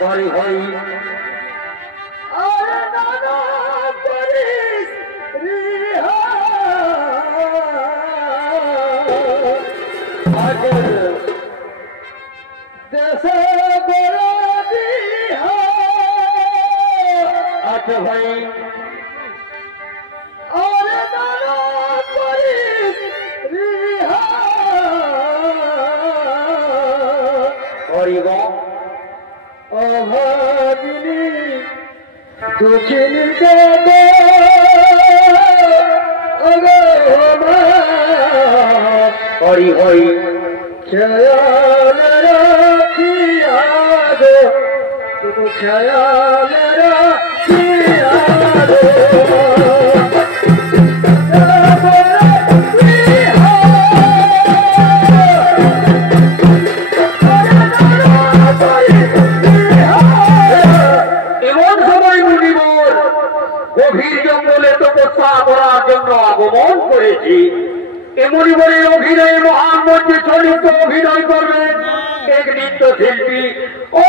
হরি হরি আরে দাদা করিস রিহা আগর দেশে বড় দিহা আজ ভাই আরে দাদা করিস রিহা হরি গো অভাগিনী দুঃখিন দেবে হরি হরি খেয়াল রাখিয়া গো তুমি খেয়াল রাখিয়া গো গভীর জঙ্গলে তপস্যা করার জন্য আগমন করেছি এমনি বলে অভিনয় মহান মঞ্চে চলিত অভিনয় করবেন এক নৃত্যশিল্পী ও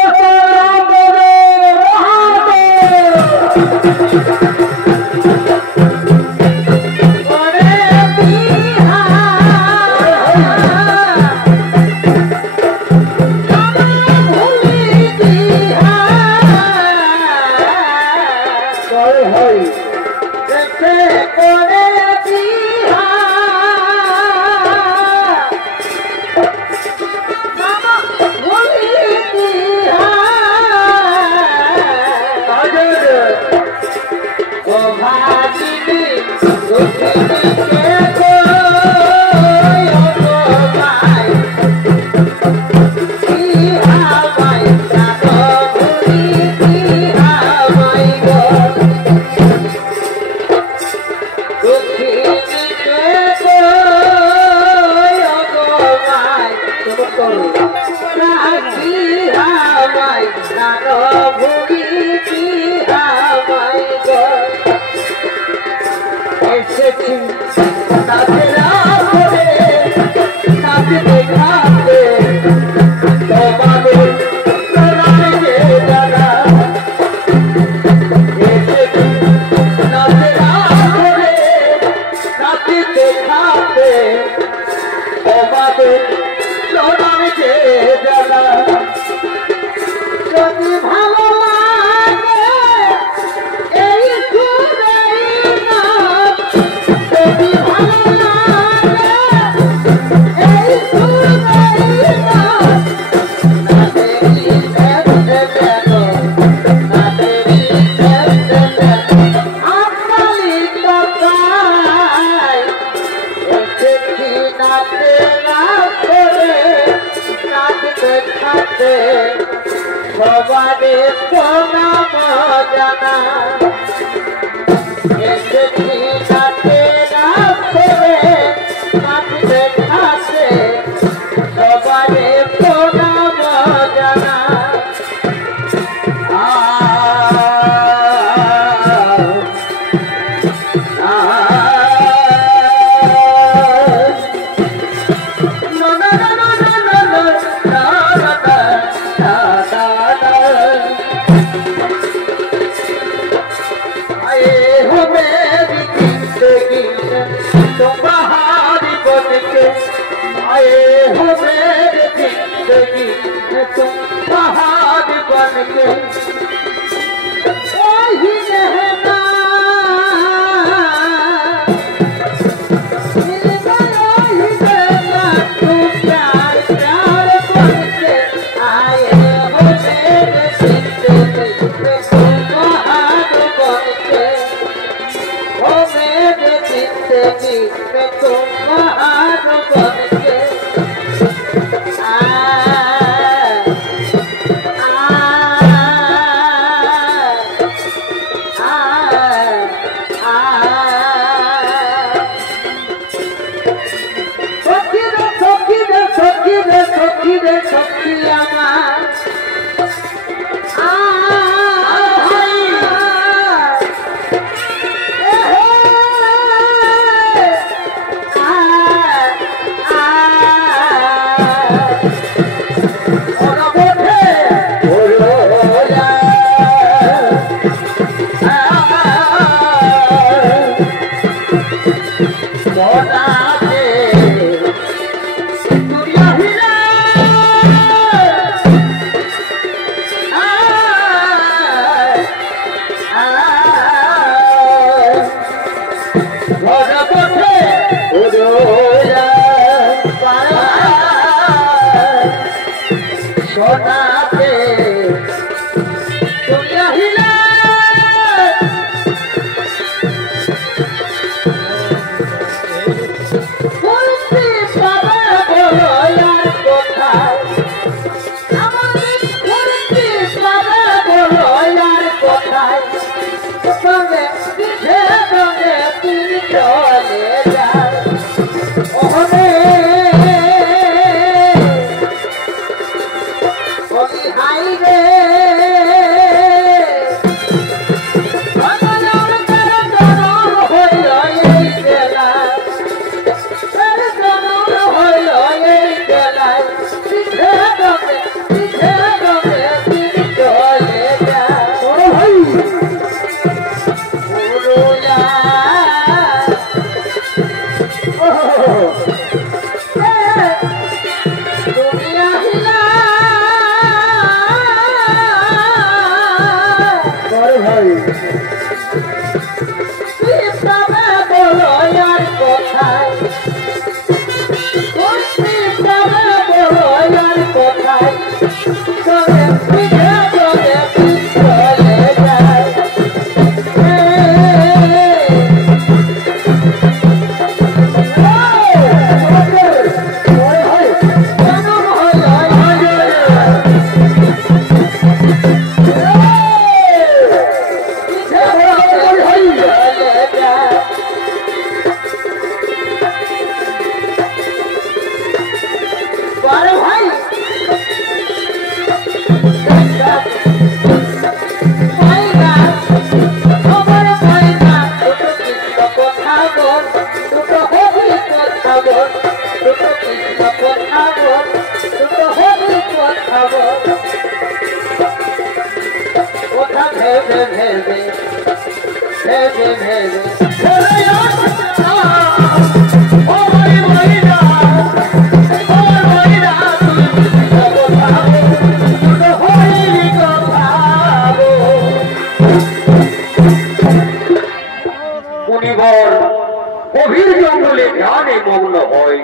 গভীর জঙ্গলে ধ্যানে মগ্ন হয়।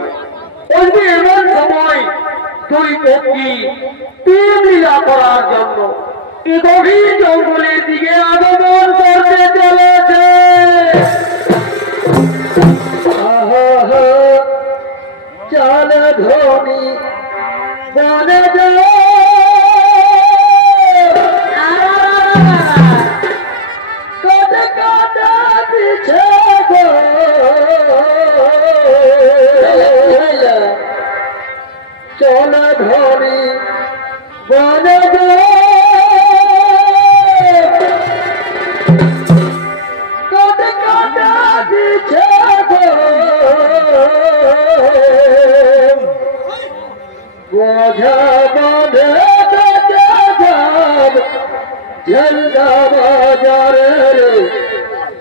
ওই যে এমন সময় দুই পক্ষী প্রেম লীলা করার জন্য এই গভীর জঙ্গলের দিকে আগমন করতে চলেছে। চল ধনী বনে চল ধনী বনে বোঝা বাঁধে ঝন্ডা বাজারে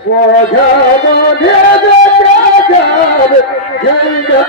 বোঝা বাঁধে ঝন্ডা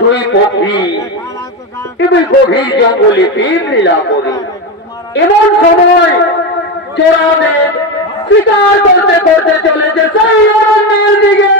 দুই পক্ষী তুমি গভীর জঙ্গলে প্রেম লীলা করি। এমন সময় চোরাদের শিকার করতে করতে চলেছে সেই অরণ্যের দিকে।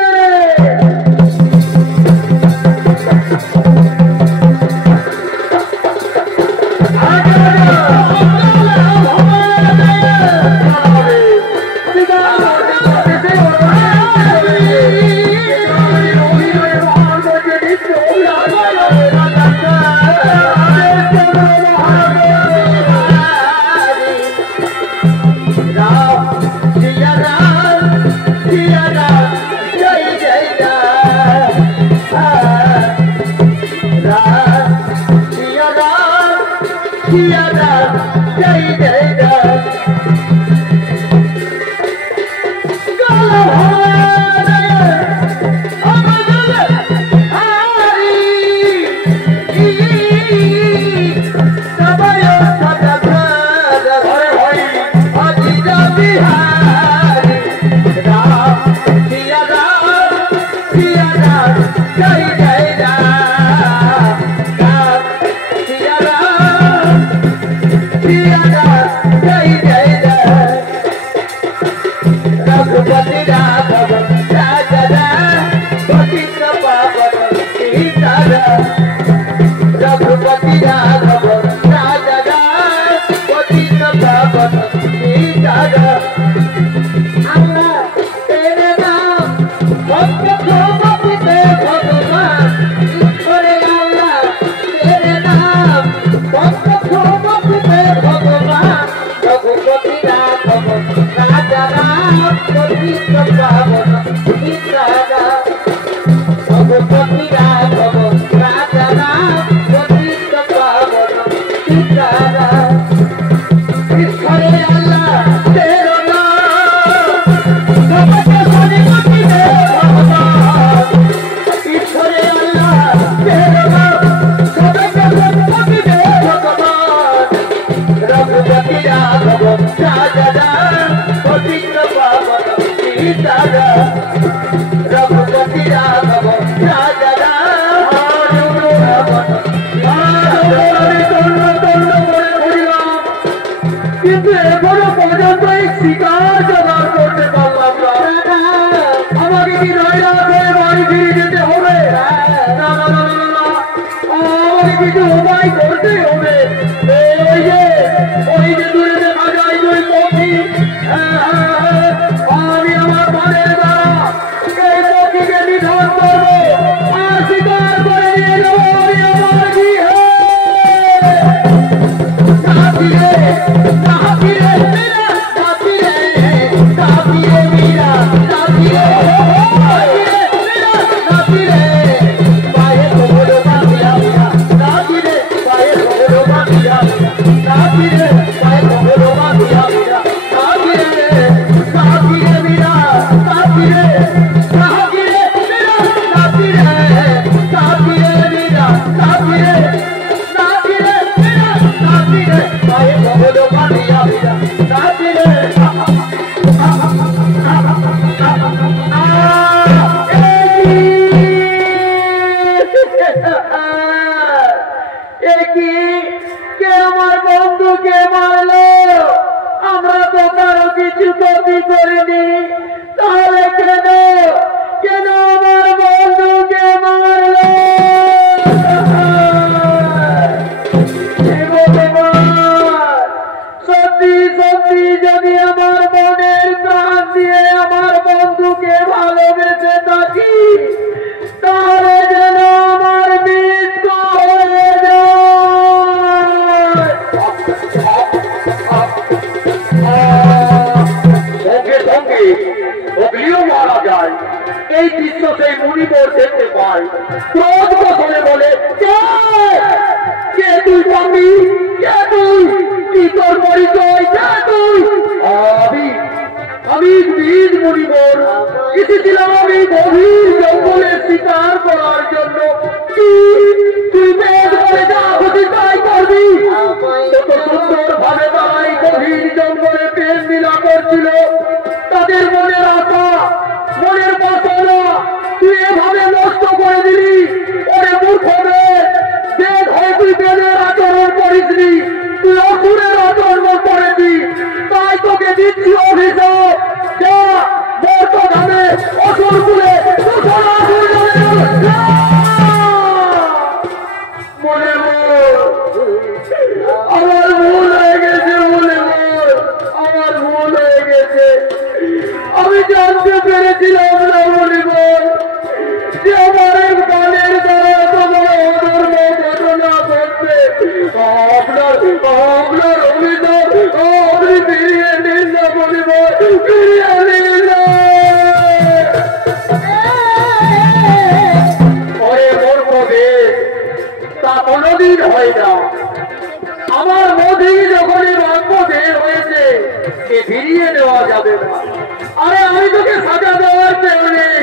सीता रघुपति राघव राजा কিন্তু এখনো পর্যন্ত এই শিকার জোগাড় করতে পারলাম না। আমাকে কি নৈরাশ হয়ে বাড়ি ফিরে যেতে হবে? না না না না না, আমাকে কিছু উপায় করতে হবে। ওই যে দূরে দেখা যায় দুই পক্ষী, আমি আমার মনের দ্বারা এই পক্ষীকে নিধন করবো আর শিকার করে নিয়ে যাবো আমি আমার গৃহে। আমার বন্ধুকে মারলো, আমরা তো কারো কিছু ক্ষতি করিনি, তাহলে কেন কেন আমার বন্ধুকে মারলো? সত্যি সত্যি যদি আমার মনের প্রাণ দিয়ে আমার বন্ধুকে ভালোবেসে থাকি, তাহলে যেন আমার মৃত্যু হয়ে যায়। সঙ্গে সঙ্গে অগ্নিও মারা যায়। এই দৃশ্য সেই মুনিবর দেখতে পায়। ক্রোধ বসলে বলে, কে তুই পাবি? কে তুই? কি তোর পরিচয়? কে তুই? আমি বীর মুনিবর, এসেছিলাম আমি গভীর জঙ্গলে শিকার করার জন্য। তুই বেদ বলে যা খুশি তাই করবি। কত সুন্দর ভাবে তাই গভীর জঙ্গলে প্রেম মিলা করছিল। তাদের মনের আশা, মনের বাসনা তুই এভাবে নষ্ট করে দিলি। ওরে মূর্খ বেদ হয়, তুই বেদের আচরণ করিসনি, তুই অসুরের আচরণ করেছি। তাই তোকে দিচ্ছি অভিশাপ, যা বর্তমানে অসুর কুলে মনে আমার ভুল হয়ে গেছে, আমার ভুল হয়ে গেছে। আমি জানতে পেরেছিলাম না মনিবর যে আমার এক গানের দ্বারা এত বড় অধর্ম ঘটনা ঘটবে। আপনার অভিযোগ আপনি ফিরিয়ে নিন না মনিবর, ফিরিয়ে নিন না। ওরে মূর্খ বেদ, তা কোনদিন হয় না। আমার মধ্যে যখনই বাক্য বের হয়েছে সে ফিরিয়ে দেওয়া যাবে না। আরে আমি তোকে সাজা দেওয়ার কেউ নেই,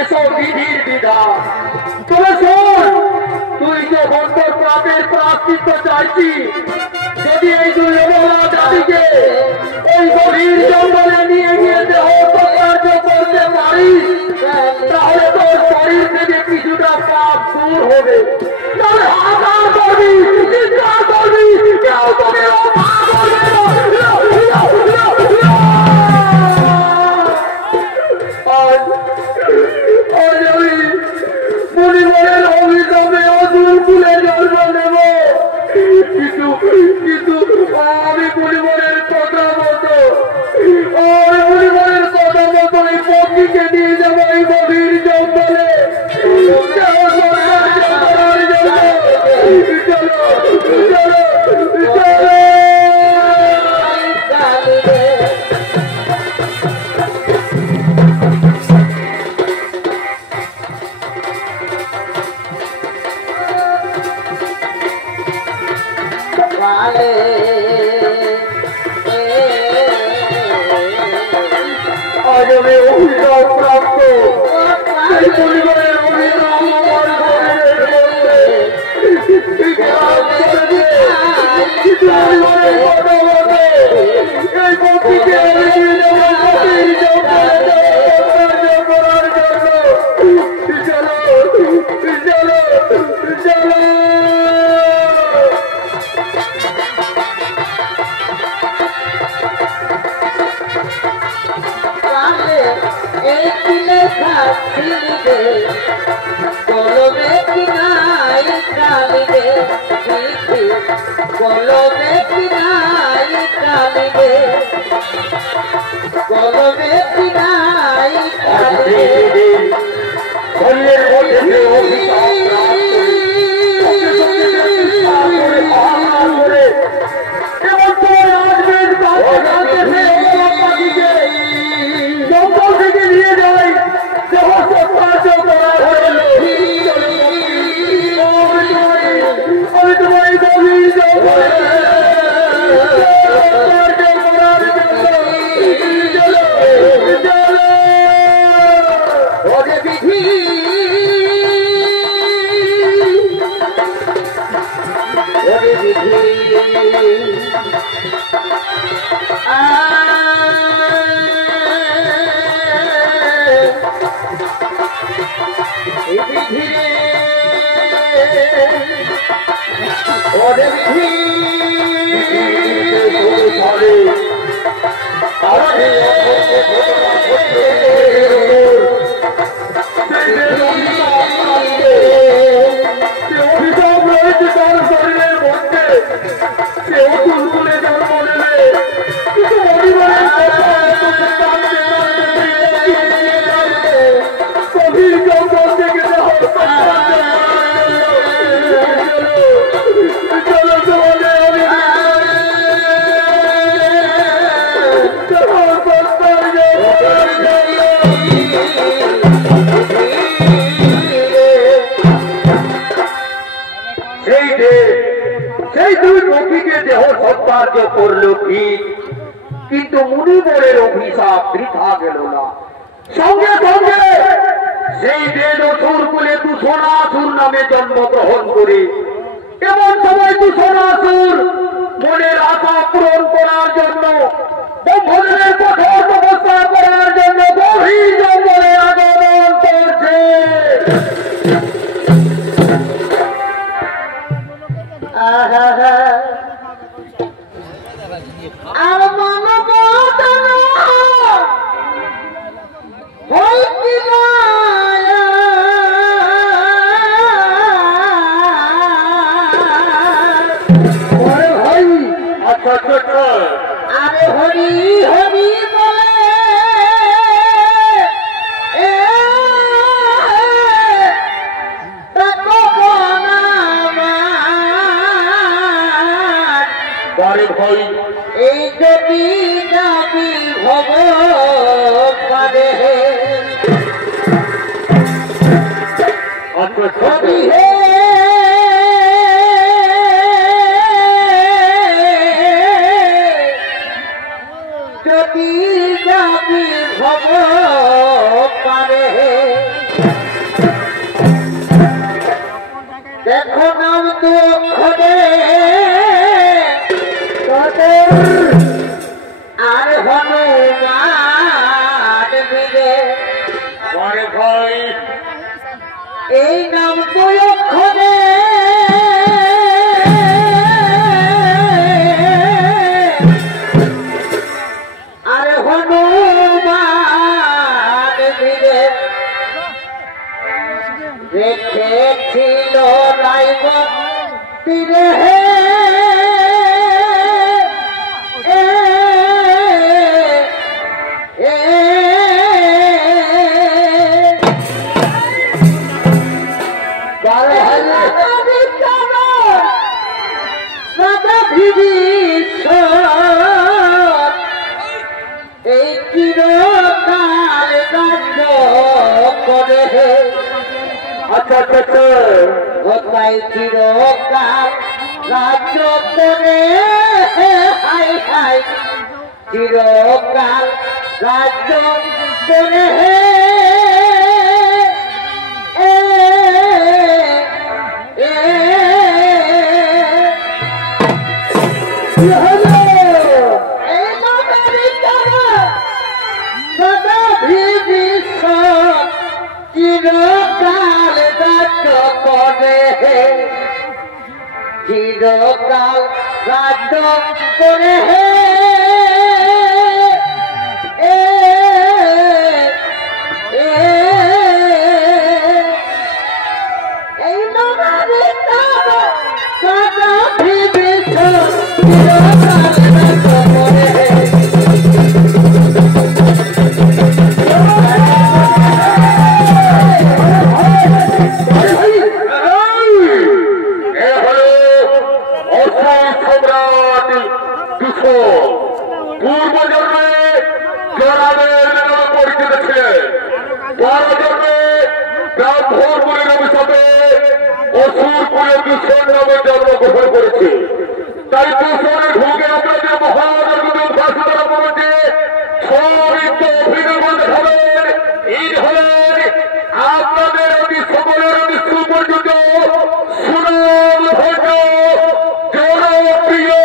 এসব বিধির বিধান। তবে শোন, তুই যখন তোর পাপের প্রায়শ্চিত্ত চাইছি, যদি এই দুই অবলা জাতিকে ওই গভীর জঙ্গলে নিয়ে গিয়ে দেহ কার্য করতে পারিস, তাহলে তোর শরীর থেকে কিছুটা পাপ দূর হবে। তাহলে আকার করবি, চিৎকার করবি, কেউ তোকে রক্ষা করবে না। আজ আমি মুনিবরের অভিশাপে অসুর কুলে জন্ম নেব, কিন্তু আমি মুনিবরের কথা মতো এই পক্ষীকে নিয়ে যাবো এই গভীর জঙ্গলে। আজ আমি অভিশাপ প্রাপ্ত সেই পরিবারের অভিশাপ আমার ঘরে এই পক্ষীকে আমি একটি লেখা ছিলিবে কলমে কি নাই কালিবে চিঠি কলমে কি নাই কালিবে কলমে কি নাই কালিবে ধর্মের মধ্যে যে অভিশাপ করে এমন সময় আসবেন জঙ্গল থেকে নিয়ে যায় দেহ সাহায্য করা হল আমি তোমায় বলি জঙ্গলে সেই দুই পক্ষীকে দেহ সৎকার্য করল ঠিক, কিন্তু মুনিবরের অভিশাপ বৃথা গেল না। সঙ্গে সঙ্গে সেই বেদ অসুর কুলে দূষণাসুর নামে জন্মগ্রহণ করে এমন সময় দূষণাসুর মনের আশা পূরণ করার জন্য ব্রহ্মদেবের কঠোর তপস্যা করার জন্য গভীর জঙ্গলে আগমন করছে। আর মানব ভাই আচ্ছা আচ্ছা আরে হরি হরি বলে ভাই এই যদি যাবি ভব পারে আচ্ছা হরি হে যদি যাবি ভব পারে দেখো নাম দুঃখ রে আর হনুমান বীরে ভাই এই নাম দুই অক্ষরে আর হনুমান বীরে রেখেছিল রাইব তীরে এই চিরকাল রাজ্য করে আচ্ছা আচ্ছা কোথায় চিরকাল রাজ্য করে হাই হাই চিরকাল রাজ্য করে চিরকাল রাজ্য করে চিরকাল রাজ্য করে তারা জন্মে ব্রাহ্মণ বলে অভিশাপে অসুর কুলে দূষণ নামে জন্মগ্রহণ করেছে। তাই দূষণের ভোগে আপনাদের মহানগর ভাষা দ্বারা বলেছে সবিত্ত অভিনবন হলেন ঈদ হলেন আপনাদের অতি সকলের অতি সুপরিচিত সুনাম ভোজ জনপ্রিয়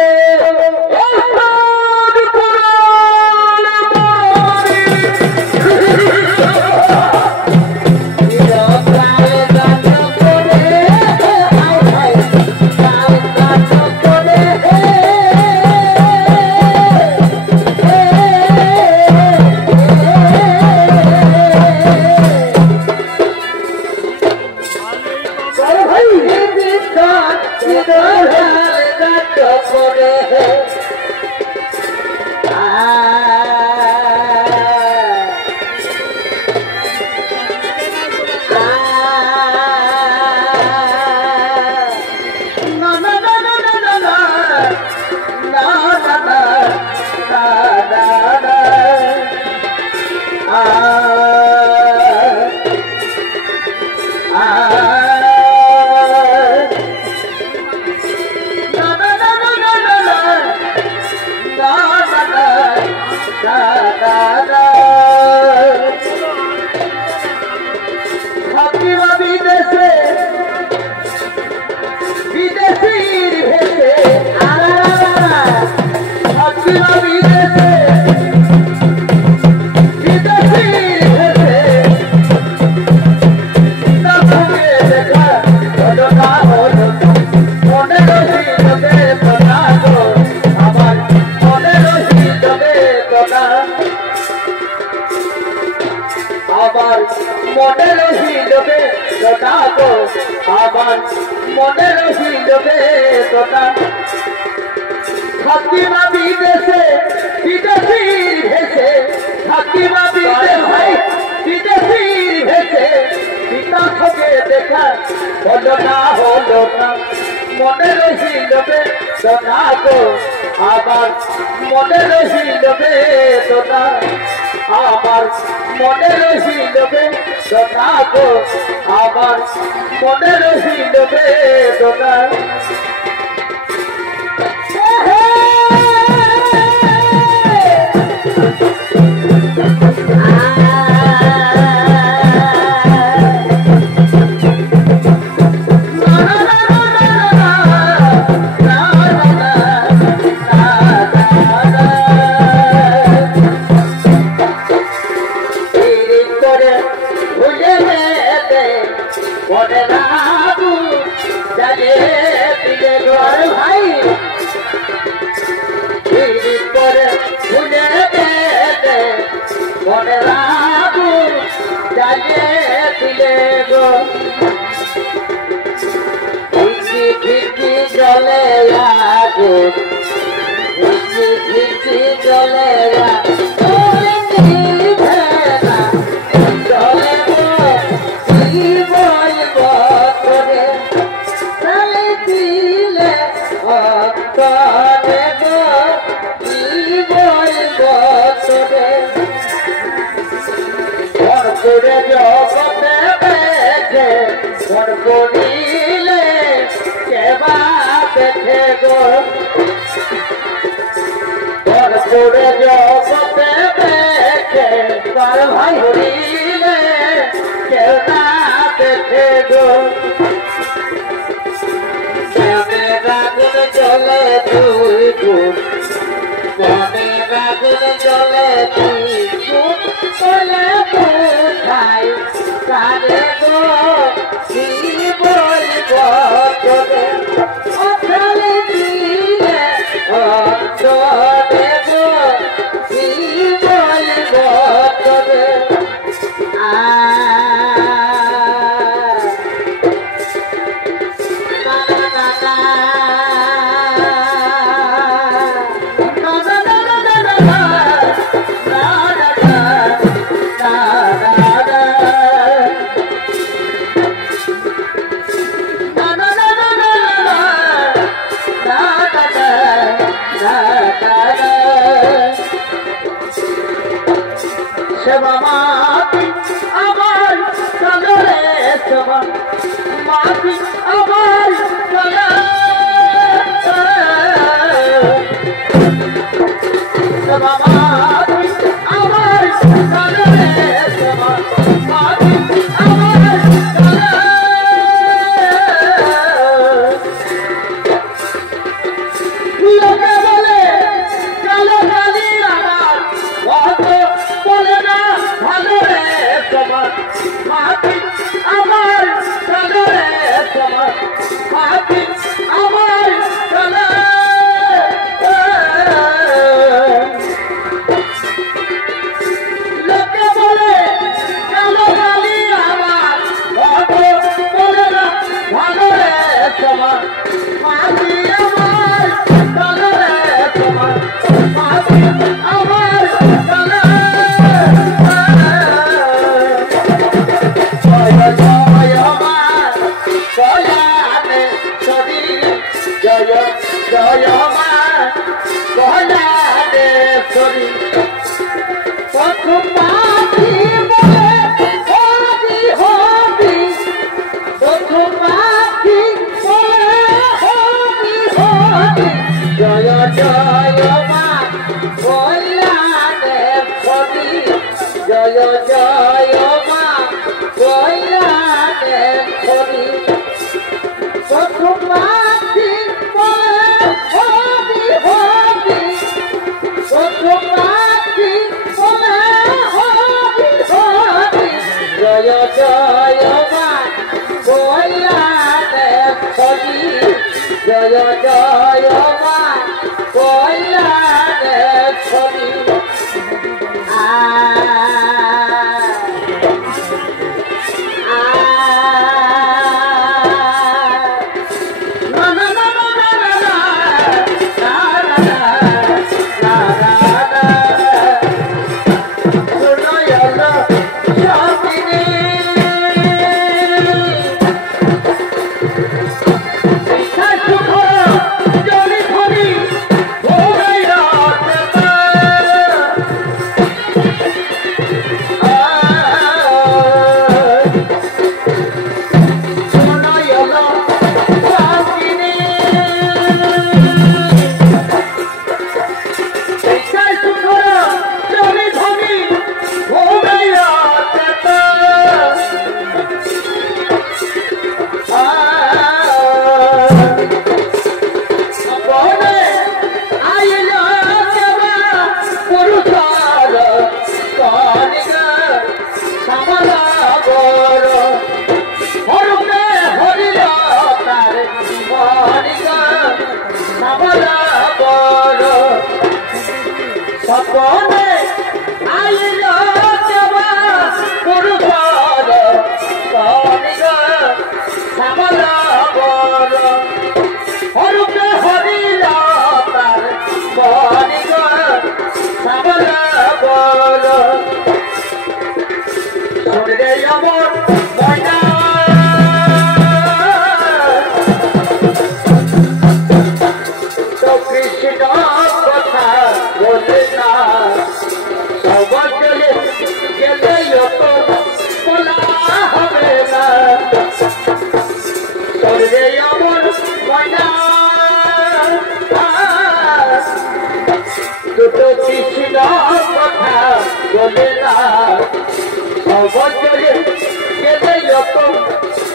আবার মনের হিলবে তোটা গো আবার মনের হিলবে তোটা থাকিমা বিদেশে বিদেশির ভেসে থাকিমা বিদেশে বিদেশির ভেসে পিতা সঙ্গে দেখা হলো না মনের হিলবে তোটা গো আবার মনের হিলবে তোটা আমার মনের হিলবে তোটা গো আমার মনের হিলবে তোটা জলে জলে জগতে বেঁধে মন করিলে কেবা দেখে গো করে জগতে বেঁধে তার ভাই করিলে কেউ না দেখে গো রাগুন চলে দুই গুণ মনে রাগুন চলে দুই গুণ চলে কোথায় কারে গো কি বলব তোরে অথলে দিলে অন্তরে গো কি বলব তোরে সেবা মাটি আমার চলে মাটি আমার চলে মাটি আমার চলে লোকে বলে কালো কালি আমার অত বলে না ভালো রে তোমার মাটি আমার চলে রে তোমার মাটি আমার চলে লোকে বলে কালো কালি আমার অত বলে না ভালো রে তোমার মাটি আমার চলে রে তোমার মাটি আমার চলে জয় জয় মা কল্যাণে সরি জয় জয় মা কল্যাণে সরি প্রথম পাখি বলে হবি হবি প্রথম পাখি বলে হবি হবি জয় জয় মা কল্যাণে সরি জয় জয় মা কল্যাণে সরি প্রথম পাখি বলে হবি হবি প্রথম পাখি বলে হবি হবি জয় জয় মা কল্যাণে সরি জয় জয় মা কল্যাণে সরি সপনে আইল দেবা পুরুষর কনিগ শ্যামল বর হরুকে হরিল তার কনিগ শ্যামল বর শুনলে অমর ময়না তো কৃষ্ণ কথা বলে না সবার গেলে তো বলা হবে না করবে অমর ময়না দুটো কৃষ্ণ কথা বলে না সবার গেলে তো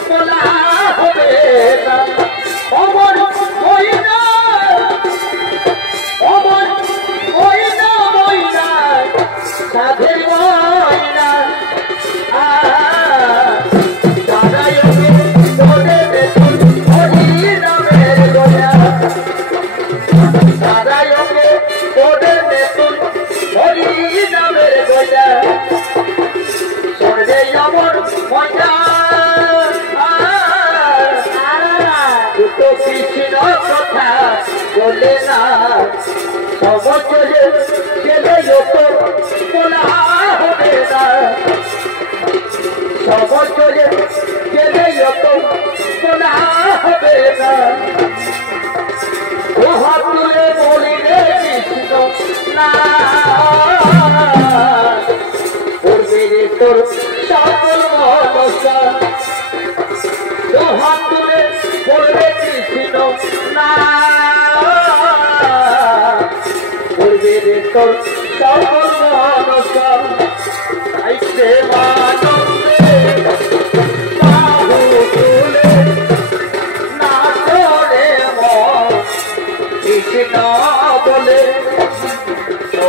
বলা হবে না অমর ময়না অমর ময়না ময়না সাধে ময়না সারায়কে তোরে বেতুন হরি নামের গোয়া সারায়কে তোরে বেতুন হরি নামের গোয়া সর্বে অমর ময়না দুটো কৃষ্ণ কথা বলে না সবচরে গেলে তো বলা হবে না সবচরে গেলে তো বলা হবে না ও হাত তুলে বলি রে কৃষ্ণ না তোর সকল মনসা হাত তুলে বলবে কৃষ্ণ না করবে রে তোর সকল মনসা আইতে মানন্দে বাহু তুলে না করে মন কৃষ্ণ বলে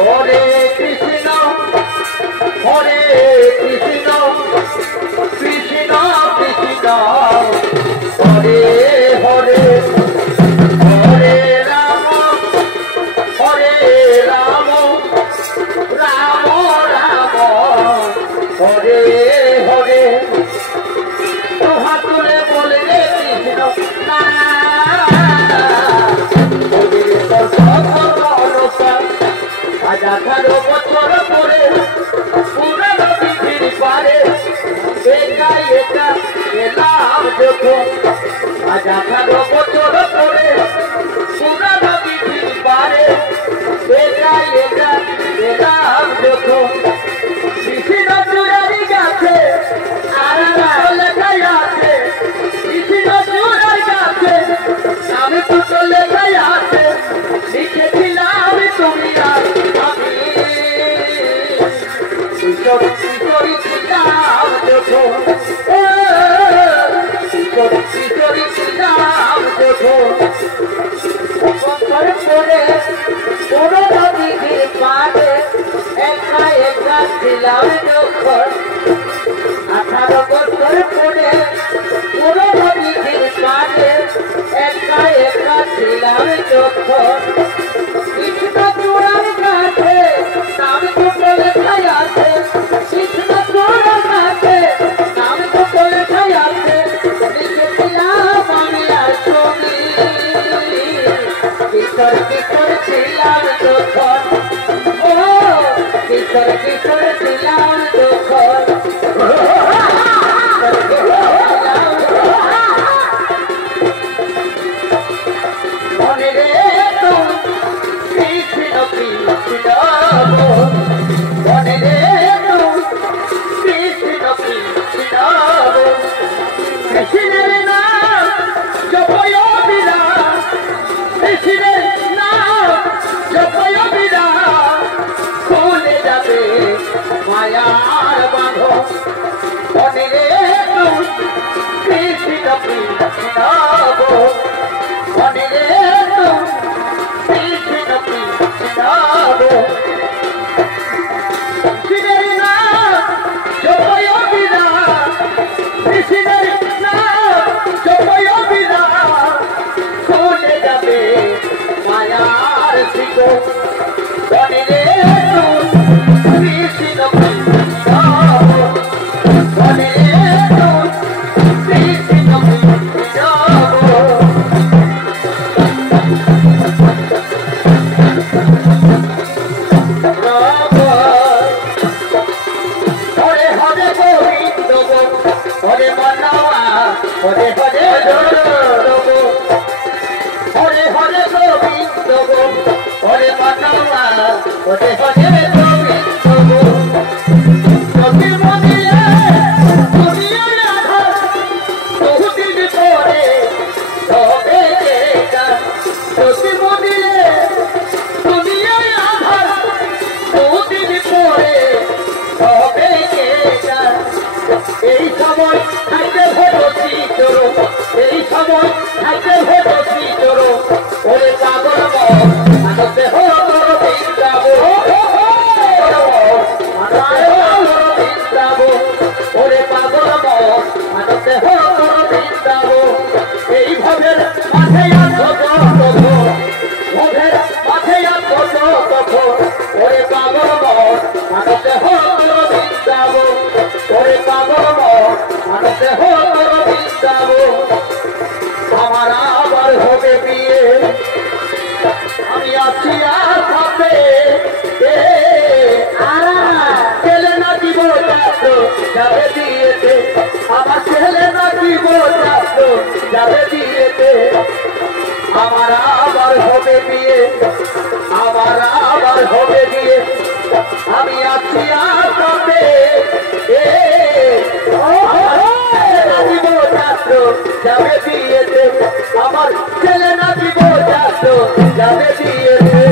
হরে কৃষ্ণ হরে কৃষ্ণ কৃষ্ণ কৃষ্ণ হরে হরে হরে রাম রাম রাম হরে হরে হাত তুলে বলে কৃষ্ণ না আঠারো বছর পরে পুরানো পৃথিবীর পারে একা একা এলাম যখন আজ 18 বছর পরে পুরানো পৃথিবীর পারে একা একা এলাম যখন কৃষ্ণ চূড়ারি গাছে আর লেখাই আছে কৃষ্ণ চূড়ার গাছে আমি দুটো লেখাই আছে লিখেছিলাম তুমি আর আমি কিশোরী ছিলাম যখন কিশোরী ছিলাম যখন পরে কোনো নদীর পাড়ে একা একা ছিলাম যখন 18 বছর পরে কোনো নদীর পাড়ে একা একা ছিলাম যখন কৃষ্ণ চূড়ার কাছে নাম দুটো লেখাই আছে কৃষ্ণ চূড়ার কাছে নাম দুটো লেখাই আছে লিখেছিলাম আমি আর তুমি কিশোর কিশোর ছিলাম যখন ও কিশোর কিশোর ছিলাম যখন মনে রে তো কৃষ্ণ কৃষ্ণ মনে রে তো কৃষ্ণ কৃষ্ণ কৃষ্ণের নাম জপয় বিনা কৃষ্ণের নাম জপয় বিনা খুলে যাবে মায়ার বাঁধন মনে রে তো কৃষ্ণ কৃষ্ণ মনে রে তো কৃষ্ণ কৃষ্ণ কৃষ্ণের নাম জপয় বিনা কৃষ্ণের নাম জপয় বিনা খুলে যাবে মায়ার শিকল মনে রে তো কৃষ্ণ কৃষ্ণ মনে রে তো কৃষ্ণ কৃষ্ণ হরে হরে গোবিন্দ হরে মানবা হরে হরে হরে হরে গোবিন্দ হরে মানবা হরে হরে গোবিন্দ যদি মনিয়ে দুনিয়া রাধা বহুদিন পরে তবে দেখা যদি মনিয়ে দুনিয়া রাধা বহুদিন পরে তবে দেখা এই সময় খাইতে ভেবছি চোরো এই সময় খাইতে ভেবছি চোরো ওরে পাগল মন আনন্দে হলো বৃন্দাবো বৃন্দাবো ওরে পাগল মন আনন্দে হলো বৃন্দাবো এই ভবের মাঠে আসো ভবের মাঠে আসো ওরে পাগল মন আনন্দে হলো বৃন্দাবো ওরে পাগল মন আনন্দে হলো বৃন্দাবো আমার আবার হবে বিয়ে আমি আছি আর থাকবে ছেলে না দিব যাবে দিয়েছে আমার ছেলে না দিব যাবে দিয়েছে আমার আবার হবে বিয়ে আমার আবার হবে বিয়ে আমি আছি আর থাকবে দিব যাবে দিয়েছে আমার ছেলে নাকি বোঝাতো যাবে দিয়েছে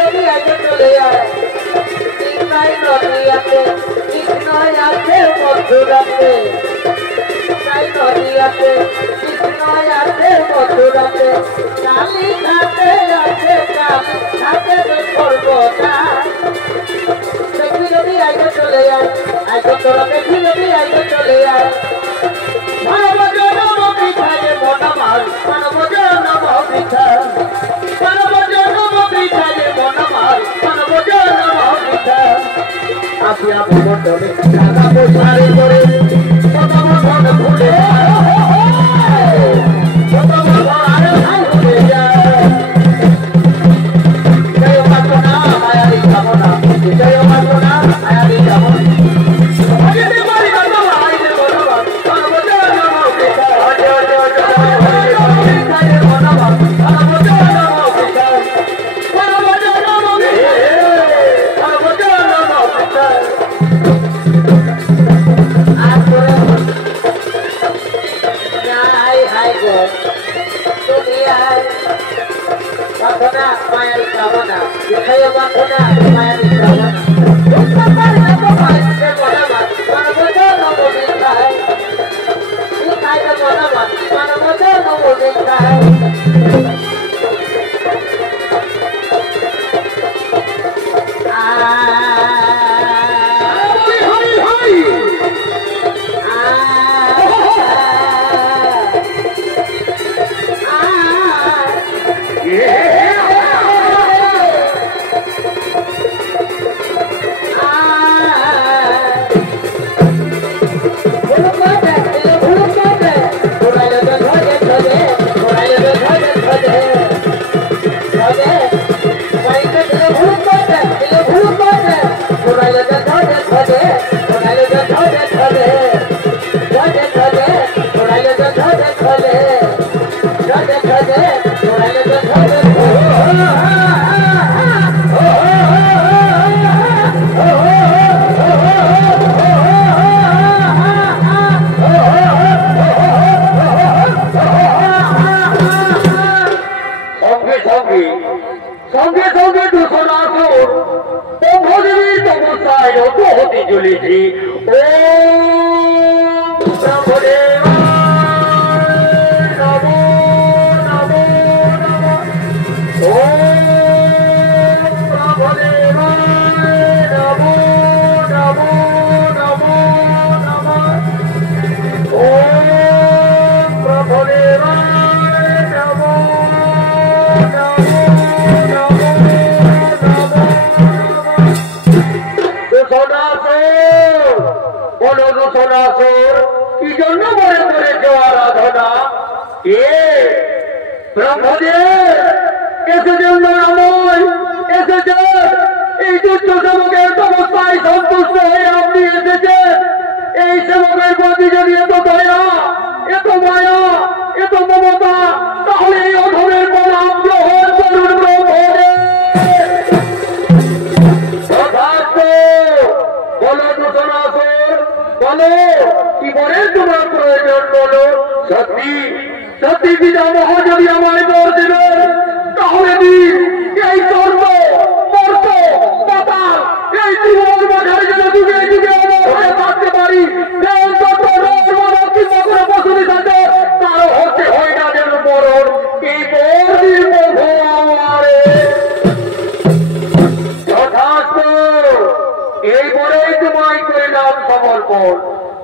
যদি আগে চলে যায় কৃষ্ণাই নদিয়াতে কৃষ্ণাই আছে মধুরাতে কৃষ্ণাই নদিয়াতে কৃষ্ণাই আছে মধুরাতে কালী ঘাটে আছে কালী ঘাটে সর্বদা দেখি যদি আগে চলে যায় আগে তোরা দেখি যদি আগে চলে যায় মানব জনম বৃথায় মন মার মানব জনম বৃথায় মানব জনম বৃথায় মন মার মানব জনম বৃথায় আসিয়া ভবনে টাকা পয়সারে করে কত মন ভুলে কত মন আরে ভাই হয়ে যায় জয় মাতনা মায়ারি কামনা জয় মাতনা মায়ারি কামনা মায়ারি কামনা দেখায় মাথনা মায়ারি কামনা উত্তর না পাইছে বলবা মানব জনম বিধায় দেখায় বলবা মানব জনম বিধায়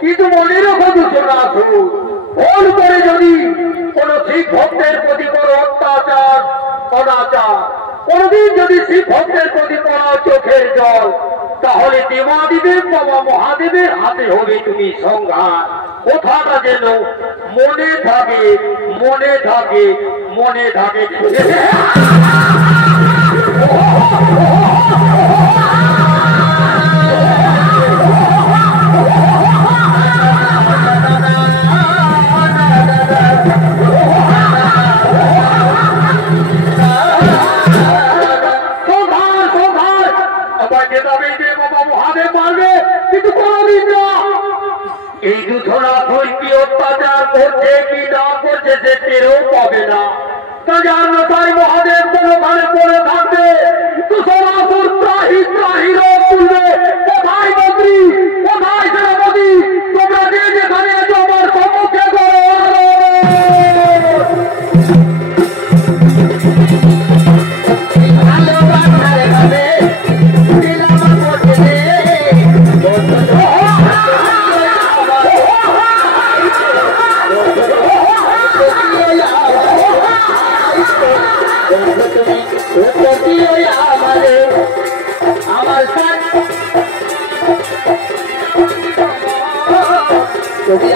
কিন্তু মনে রেখো দুশোনা ভুল করে যদি কোন শিখ ভক্তের প্রতি কোনো অত্যাচার অনাচার কোনদিন যদি শিখ ভক্তের প্রতি পড়াও চোখের জল তাহলে দেবাদিদেব বাবা মহাদেবের হাতে হবে তুমি সংঘাত। কথাটা যেন মনে থাকে মনে থাকে মনে থাকে। এই দুধরা কি অত্যাচার করছে কি না করছে সে টেরও পাবে না। তো যার নতাই মহাদেব কোন ঘরে পড়ে থাকবে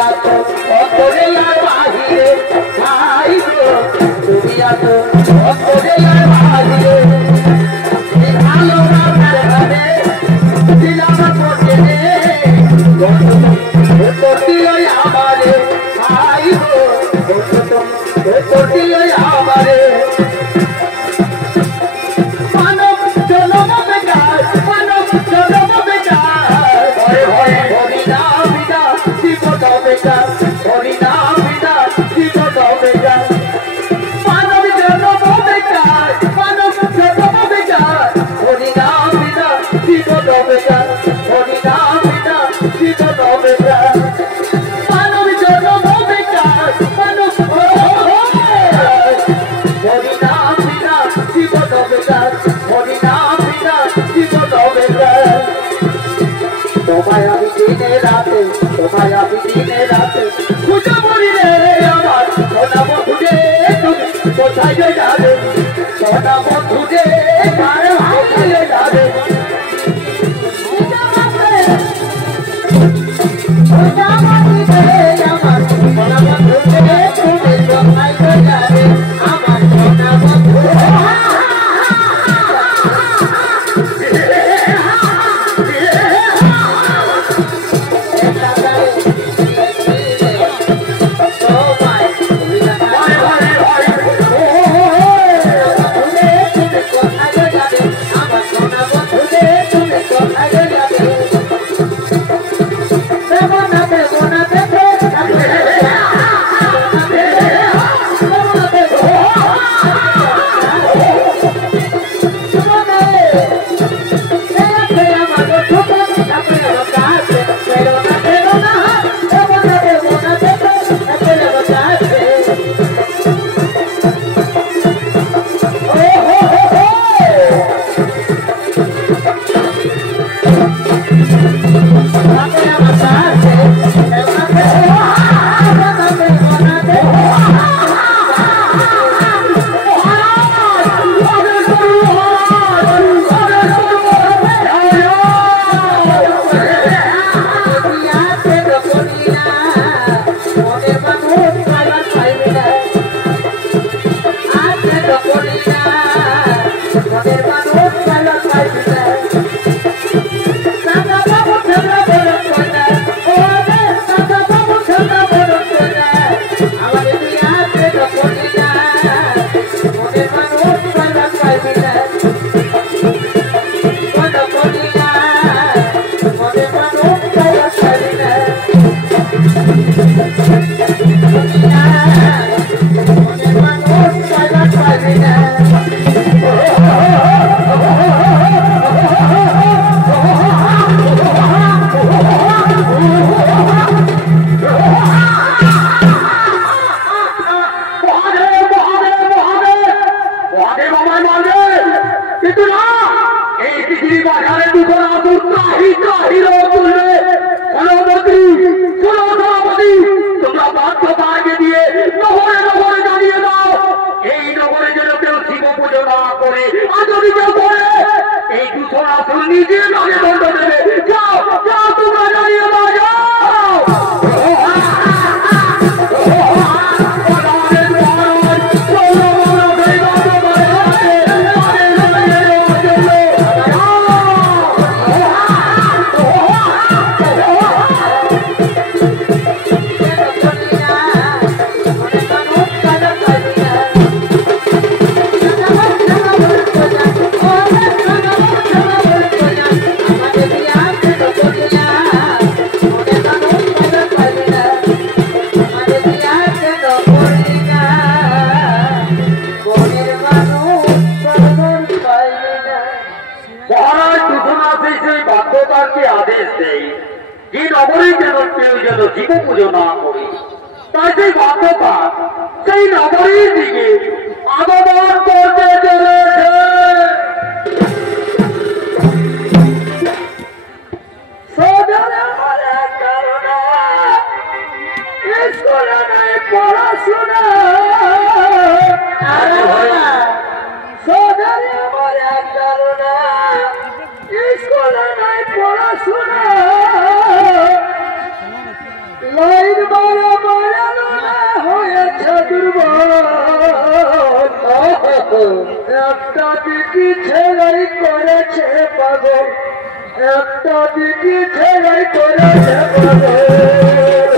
আছো অন্তরে আর বাহিরে ভাই গো তুমি আছো অন্তরে আর বাহিরে ভালো রাখার ঘরে দিলাম করতে করতে আমারে ভাই গো করতে আমারে মানব জনম বেকার মানব জনম বেকার ভয় ভয় হরিনা বিনা জীবন বেকার হরিনা বিনা জীবন বেকার মানব জনম বেকার মানব জনম বেকার হরিনা বিনা জীবন বেকার হরিনা বিনা জীবন বেকার মানব জনম বেকার মানব হরিনা বিনা জীবন বেকার হরিনা বিনা জীবন বেকার তোমায় আমি দিনে রাতে তোমায় আমি দিনে রাতে খুঁজে মরি রে আমার সোনা বন্ধুরে তুমি কোথায় যাবে সোনা বন্ধুরে কার কোথায় যাবে আমার সোনা বন্ধুরে তুমি কোথায় যাবে আমার সোনা বন্ধু জীব পুজো না করি তাই সেই বাধ্যতা সেই নগরীর দিকে আগমন করতে চলেছে। স্কুলে নেই পড়াশোনা সোনারে আমার এক কারণা স্কুলে নাই পড়াশোনা লাইন দিকে ছেড়াই করেছে পাগল, একটা দিকে ছেড়াই করেছে পাগল।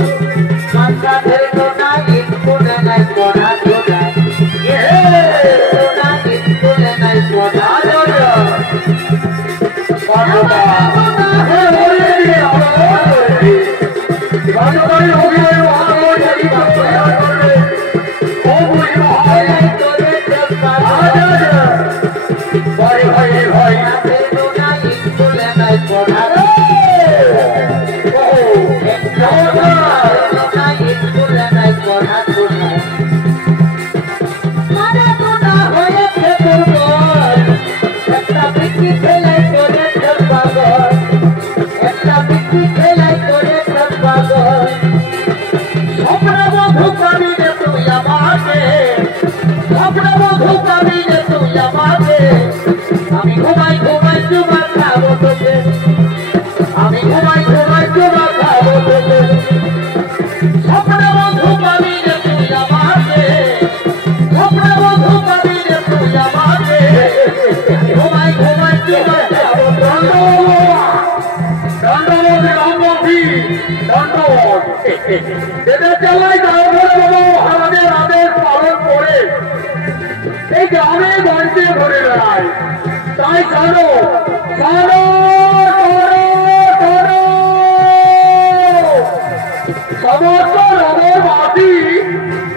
মাথা ধরো না স্কুলে নাই পড়াশোনা, স্কুলে নাই পড়াশোনা। আমি ঘুমাই ঘুমাই তোমার খাবো তোকে, আমি ঘুমাই ঘুমাই তোমার খাবো তোকে। স্বপ্ন বন্ধু পাবি রে তুই আমাকে, স্বপ্ন বন্ধু পাবি রে তুই আমাকে, ঘুমাই ঘুমাই তোমার খাবো তোকে। চালাই আমাদের আদেশ পালন করে এই গ্রামে গঞ্জে ঘুরে বেড়ায়। তাই জানো জানো সমস্ত নগরবাসী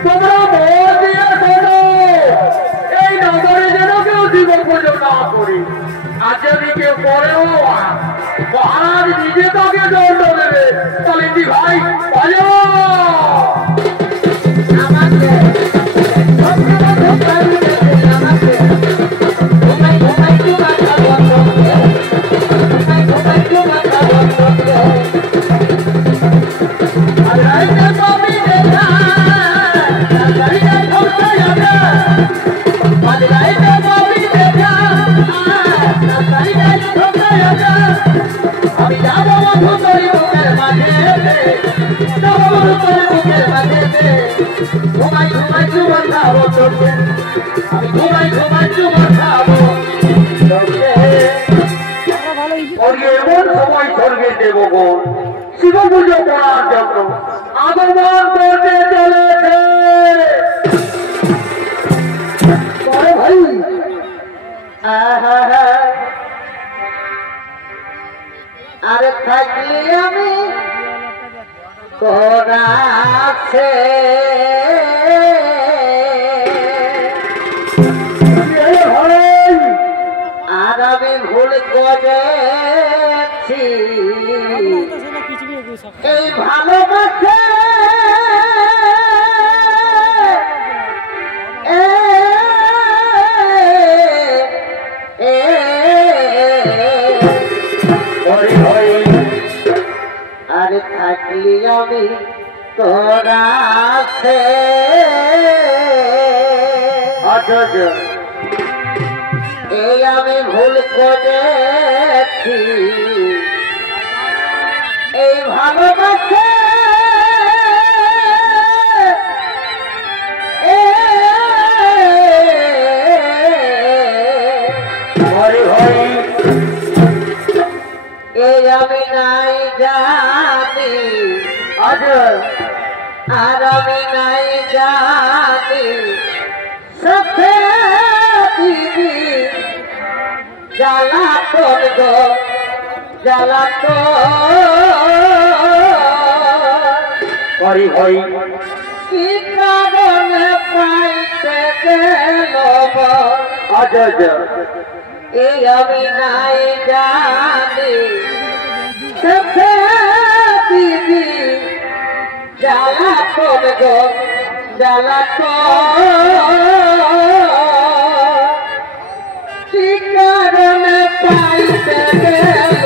তোমরা মন দিয়ে শোনো, এই নগরে যেন কেউ জীবন পুজো না করি। আর যদি কেউ করেও মহারাজ নিজে তাকে দণ্ড দেবে। তাহলে কি ভাই বলো আমাকে স্বপ্ন বন্ধু পাবি রে তুই আমাকে, ঘুমাই ঘুমাই তোমার খাবো তোকে, ঘুমাই ঘুমাই তোমার খাবো তোকে। আর রাইতে পাবি রে না, রাইতে ঠকতে যাবে, আর রাইতে পাবি রে না, রাইতে ঠকতে যাবে। আমি যাবো বন্ধু তোর বুকের মাঝে, যাবো বন্ধু তোর বুকের মাঝে। ঘুমাই ঘুমাই তোমার খাবো তোকে, আমি ঘুমাই ঘুমাই তোমার খাবো তোকে। স্বর্গে এমন সময় স্বর্গে দেবগণ শিব পুজো করার জন্য আগমন করতে চলেছে। বড় ভাই আরে থাকলি আমি কোনাছে, আর আমি ভুল করেছি এই ভালোবাসে আরে থাকলি আমি তোরাছে। এই আমি ভুল করেছি এই ভালোবাসে এই আমি নাই জানি, আর আমি নাই জানি সাথে দিদি জ্বালাতন গো জ্বালাতন হই কি কারণে পাইতে গেল এই আমি নাই জানি সাথে দিদি জ্বালাতন গো জ্বালাতন কি কারণে পাইতে গেল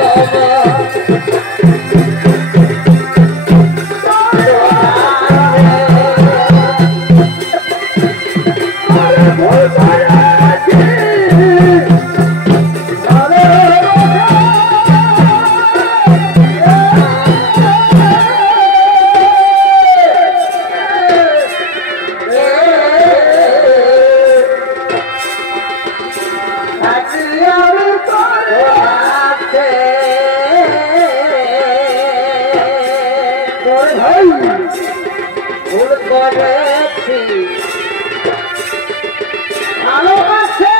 ভাই ভুল করেছি ভালোবাসে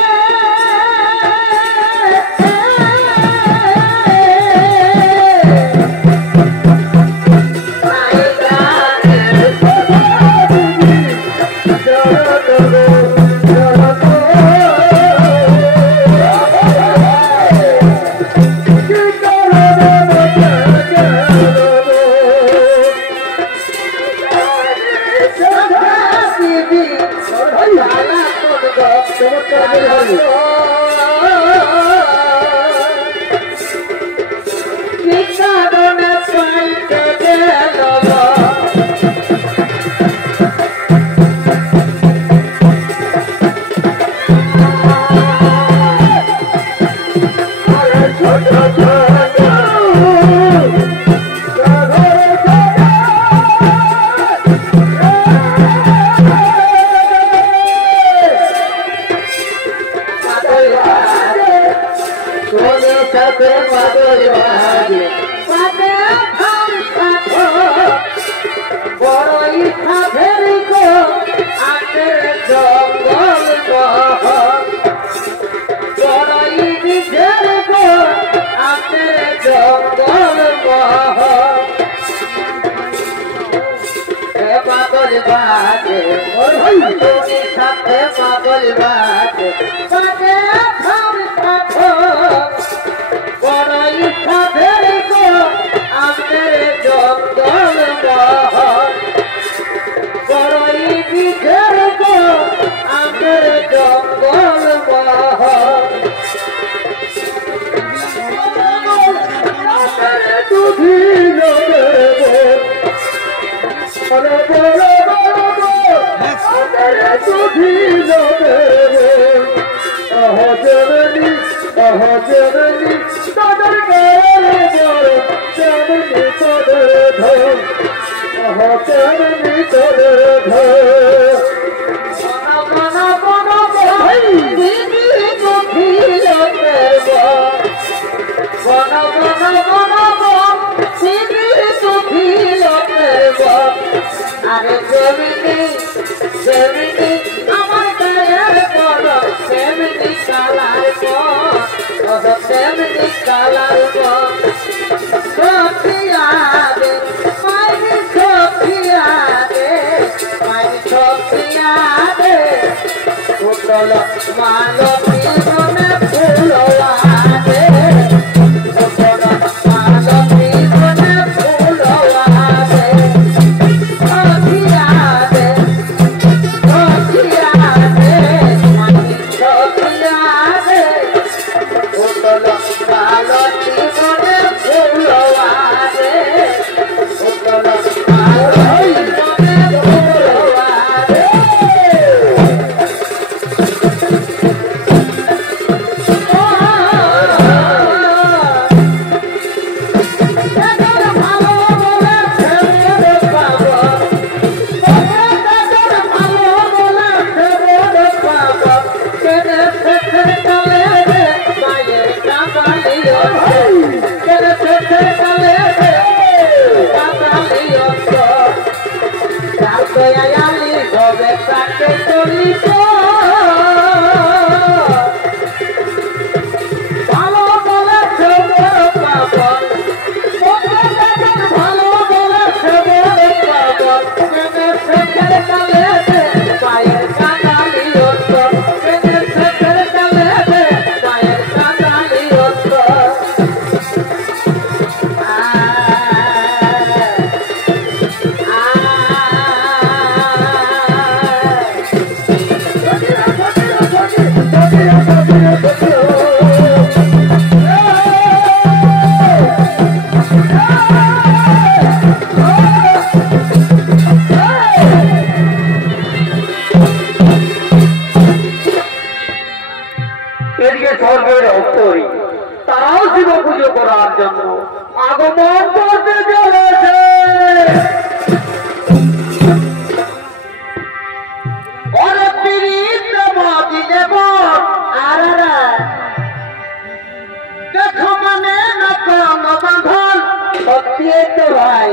দেখো মানে না কোন বাঁধন সত্যি তো ভাই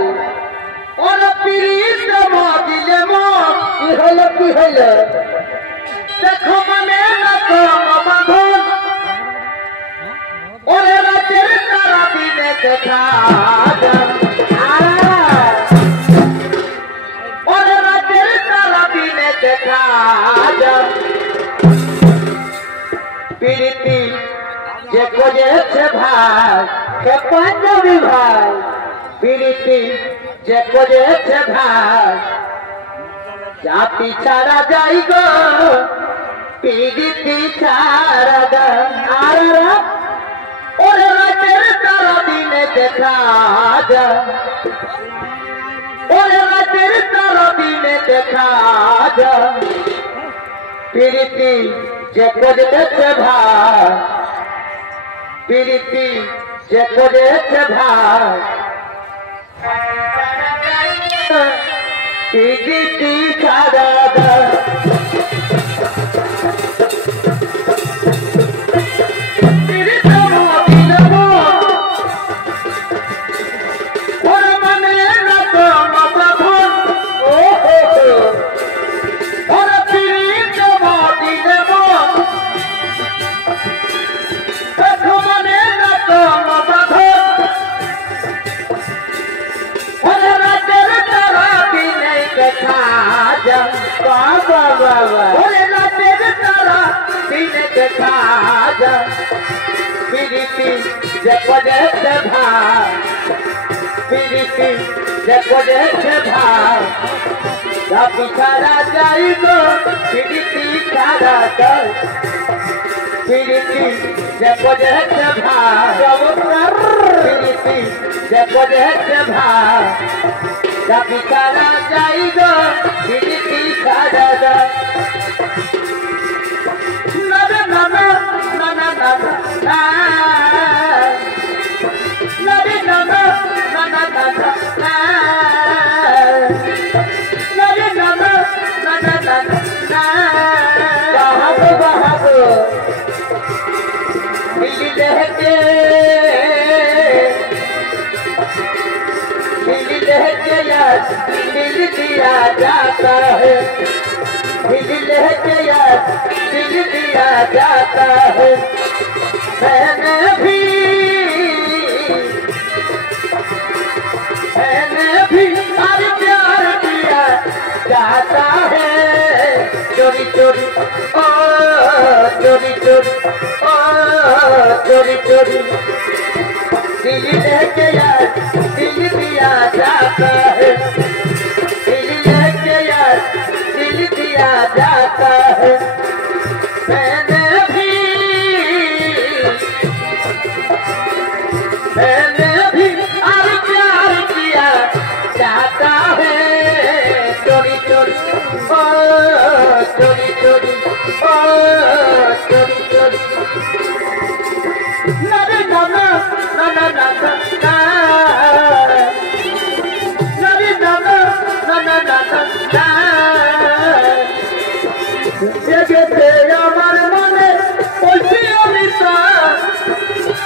ওর পিরিত মদিলে কি হইল কি হইল দেখো মানে না কম বাঁধন ওরে রাতের তারা দিনে দেখা ওরে রাতের তারা দিনে দেখা প্রীতি যে করেছে ভাই কে পাঞ্জাবি ভাই প্রীতি যে করেছে ভাই জাতি ছাড়া যাই গো প্রীতি ছাড়া যায় ওরে রাতের তারা দিনে দেখা যায় ওরে রাতের তারা দিনে দেখা যায় প্রীতি যে করেছে ভাই প্রীতি যে করেছে ভাই প্রীতি ছাড়া যায় প্রীতি যে করেছে ভাই প্রীতি যে করেছে ভাই জাতি ছাড়া যাই গো প্রীতি ছাড়া যায় প্রীতি যে করেছে ভাই প্রীতি যে করেছে ভাই জাতি ছাড়া যাই গো প্রীতি ছাড়া যায় दिल दिया जाता है दिल लेके यार दिल दिया जाता है मैंने भी हर प्यार दिया जाता है चोरी चोरी ओ चोरी चोरी ओ चोरी चोरी दिल लेके यार दिल दिया जाता है दिल लेके यार दिल दिया जाता है मैंने भी हर प्यार किया जाता है चोरी चोरी ओ चोरी चोरी ओ चोरी चोरी नरे नाना नाना नाना नरे नाना नाना नाना জেগেছে আমার মনে বলছি আমি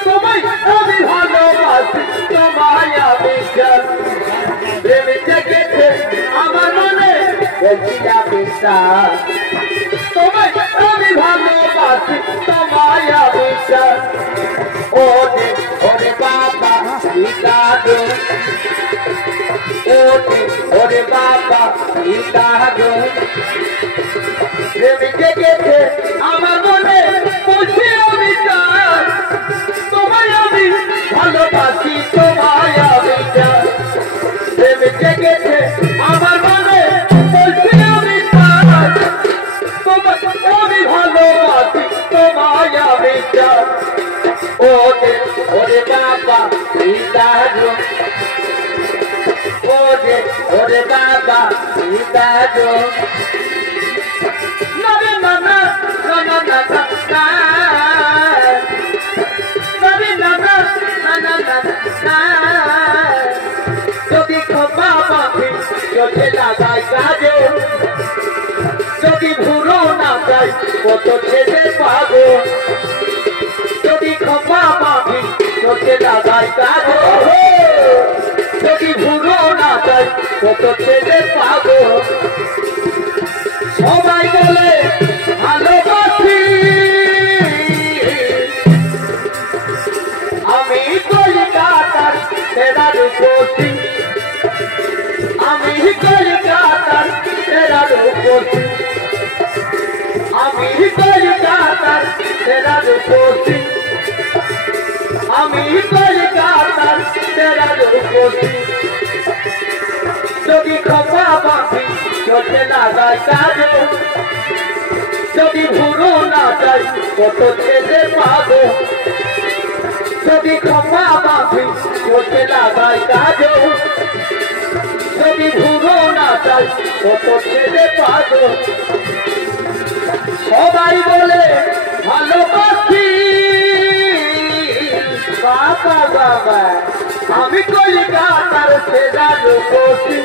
তোমায় আমি ভালোবাসি তোমায় আমি প্রেম জেগেছে আমার মনে বলছি আমি তোমায় আমি ভালোবাসি তোমায় আমি ওরে ওরে বাবা গীতা গো ওরে বাবা গীতা গো প্রেম জেগেছে আমার মনে বলছি আমি তোমায় আমি ভালোবাসি তোমায় আমি প্রেম জেগেছে আমার মনে বলছি আমি তোমায় আমি ভালোবাসি তোমায় আমি ওরে বাবা গীতা গো ওরে বাবা গীতা গো যদি ক্ষমা পাবি চোখে লাগাই কাজে যদি ভুলো না যাই কত ছেলে পাবো যদি ক্ষমা পাবি চোখে লাগাই কাজে যদি ভুলো না যায় কত ছেলে পাবো সবাই বলে ভালোবাসি আমি কলিকাতার সেরা রূপসী আমি কলিকাতার সেরা রূপসী আমি কলিকাতার সেরা রূপসী আমি কলিকাতার সেরা রূপসী যদি খপা বাঁধি চোখে লাগায় কাজে যদি ভুরো না যাই কত ছেলে পাবো যদি খপা বাঁধি চোখে লাগায় কাজে যদি ভুরো না যাই কত ছেলে পাবো সবাই বলে ভালোবাসি বাবা বাবা আমি কলিকাতার সেরা রূপসী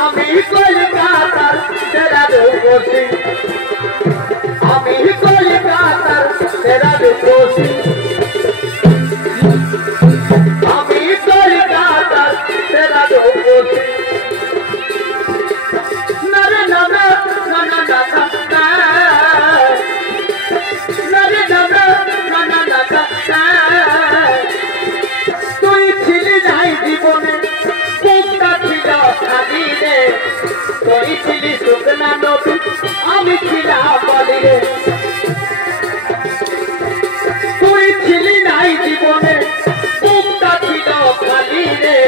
আমি কলিকাতার সেরা রূপসী আমি কলিকাতার সেরা রূপসী আমি কলিকাতার সেরা রূপসী নরে নরে নরে নরে নরে তুই ছিলি নাই জীবনে কোনটা ছিল খালি রে তুই ছিলি শুকনা নদী আমি ছিলাম বলি রে তুই ছিলি নাই জীবনে কোনটা ছিল খালি রে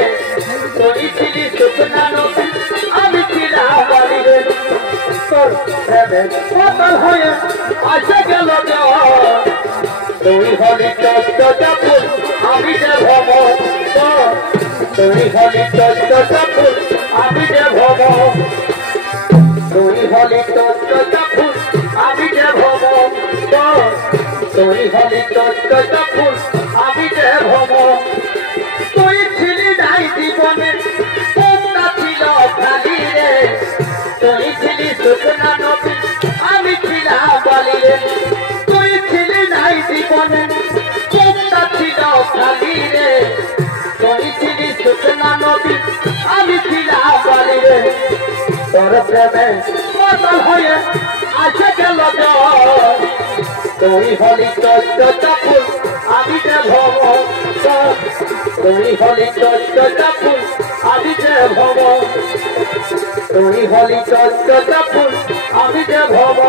তুই ছিলি শুকনা নদী আমি ছিলাম বলি রে তোর প্রেমে পাতাল হয়ে আসে গেল তুই হলি চর্চা ফুল আমি যে ভব তুই হলি চর্চা ফুল আমি যে ভব তুই হলি চর্চা ফুল আমি যে ভব তুই হলি চর্চা ফুল আমি যে ভব তুই ছিলি নাই জীবনে কোনটা ছিল খালি রে তুই ছিলি শুকনা নদী আমি ছিলাম বলি রে তুই ছিলি নাই জীবনে কোনটা ছিল খালি রে তুই ছিলি শুকনা নদী আমি ছিলাম বলি রে তোর প্রেমে পাতাল হয়ে আসে গেল তুই হলি চর্চা ফুল আমি যে ভব তুই হলি চর্চা ফুল আমি যে ভব তুই হলি চর্চা ফুল আমি যে ভব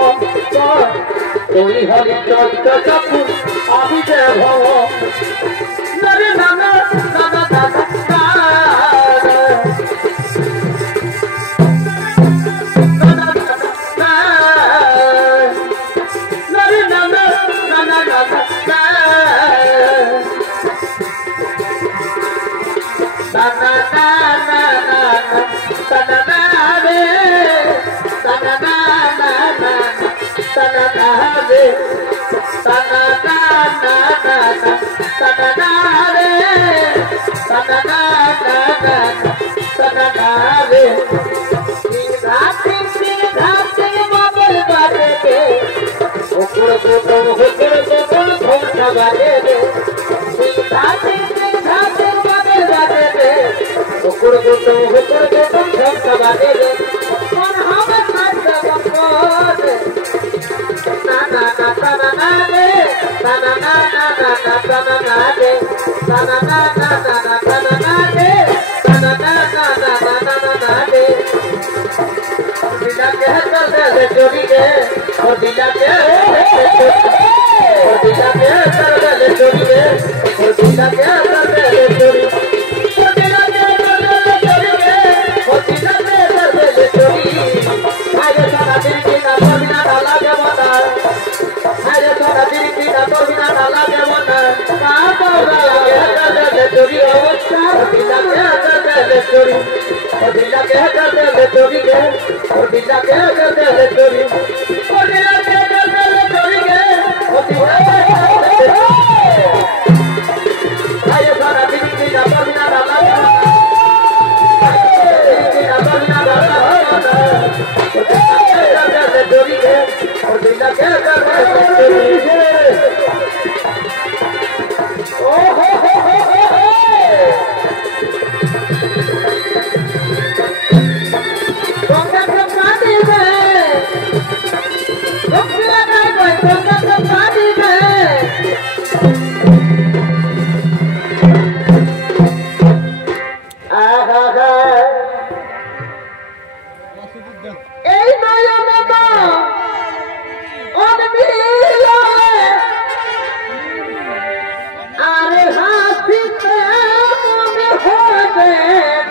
তুই হলি চর্চা ফুল আমি যে ভব নরে নানা নানা নানা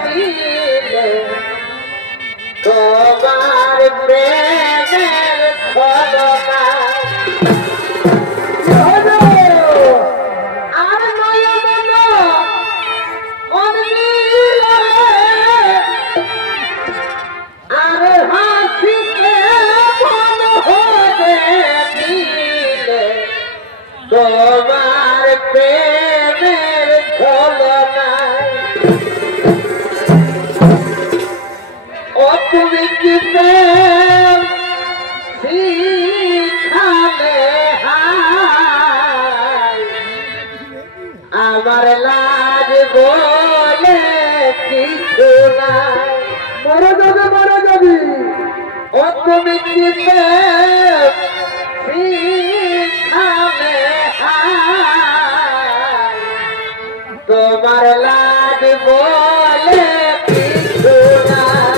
দিলে তোমার প্রেমের ছলনা আর নয়ন মন মিলে আর হাসিতে মন হয়ে দিলে তোমার প্রেমের ছলনায় ও তুমি কি প্রেম শিখালে হায় আমার লাজ বলে কিছু নাই মারা যাবি ও তুমি কি প্রেম শিখালে হায় তোমার লাজ বলে কিছু নাই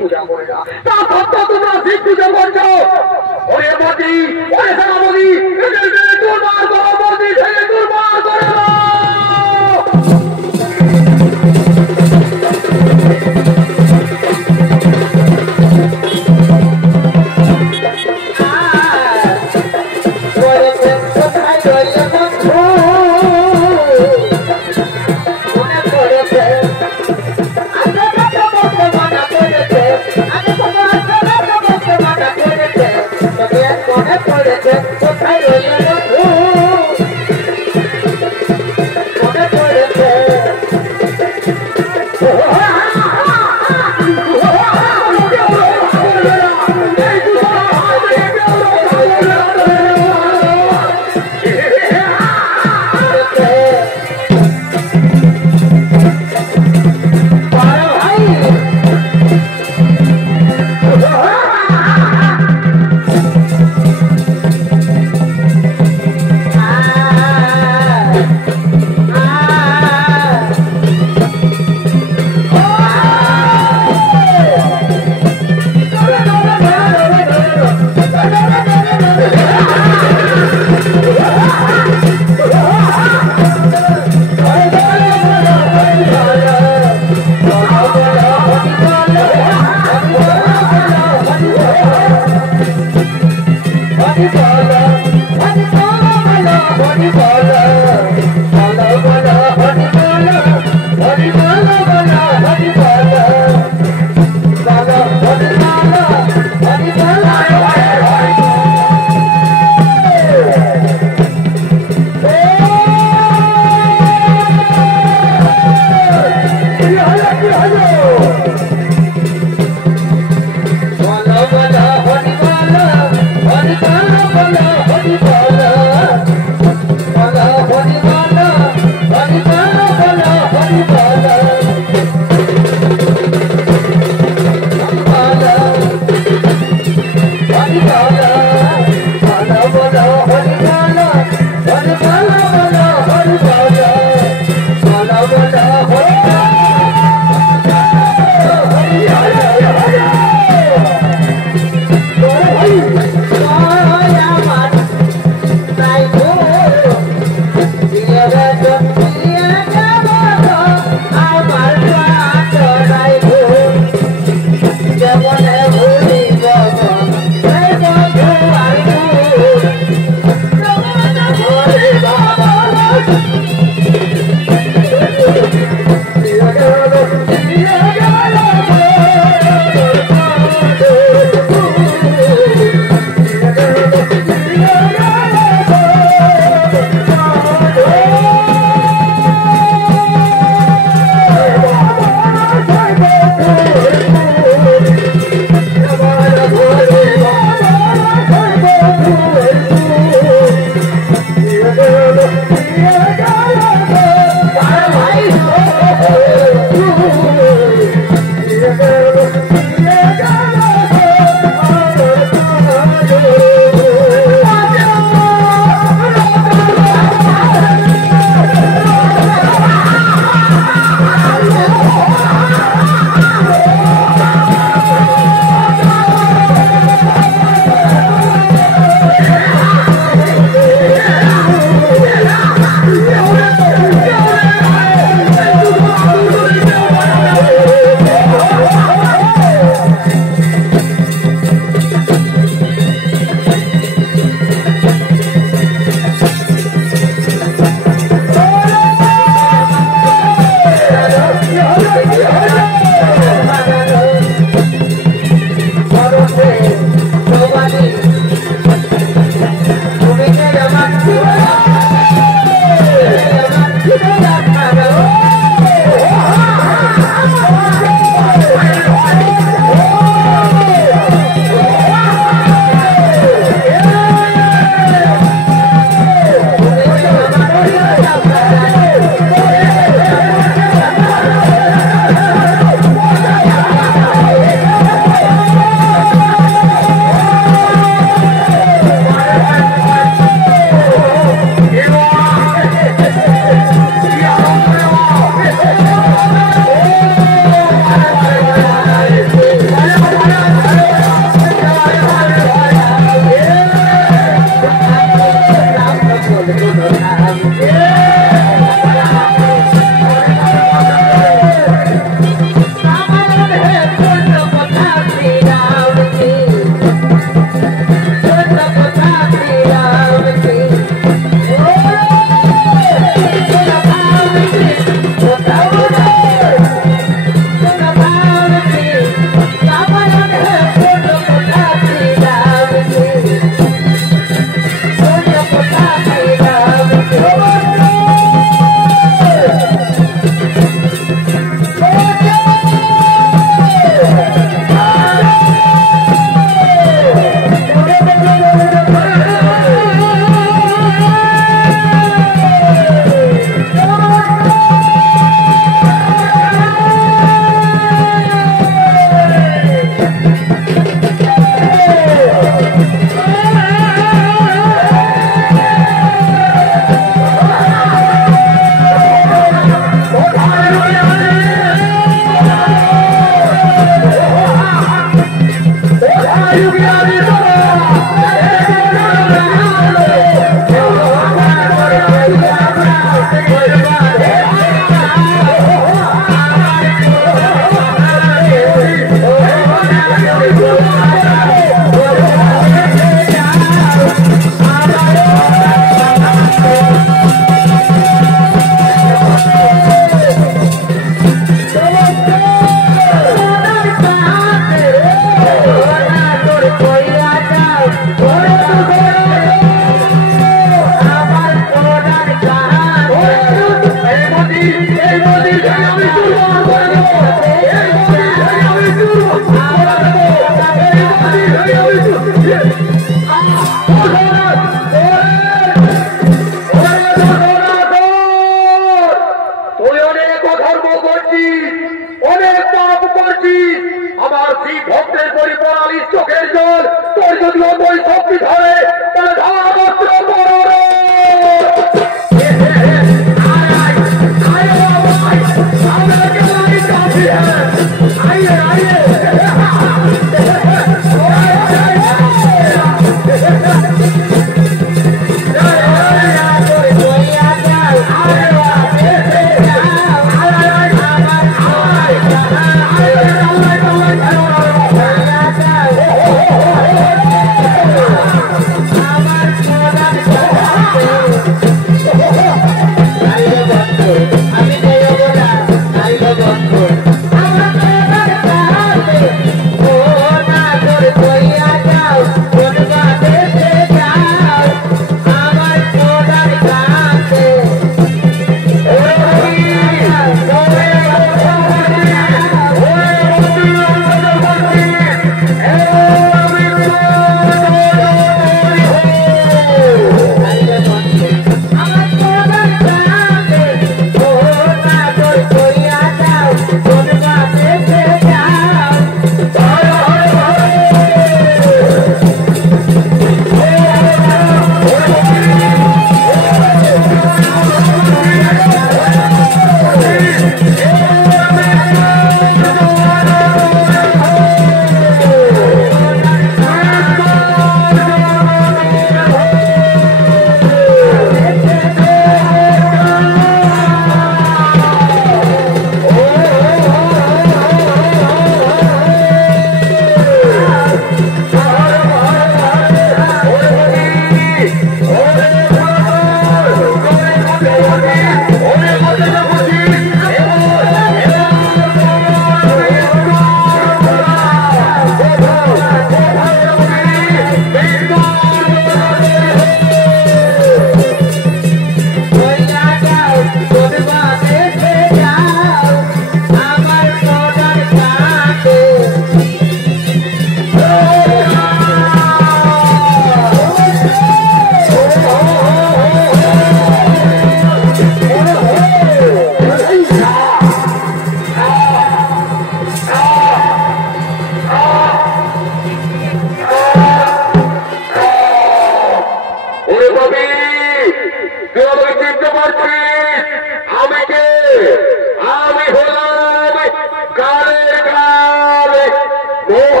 Oh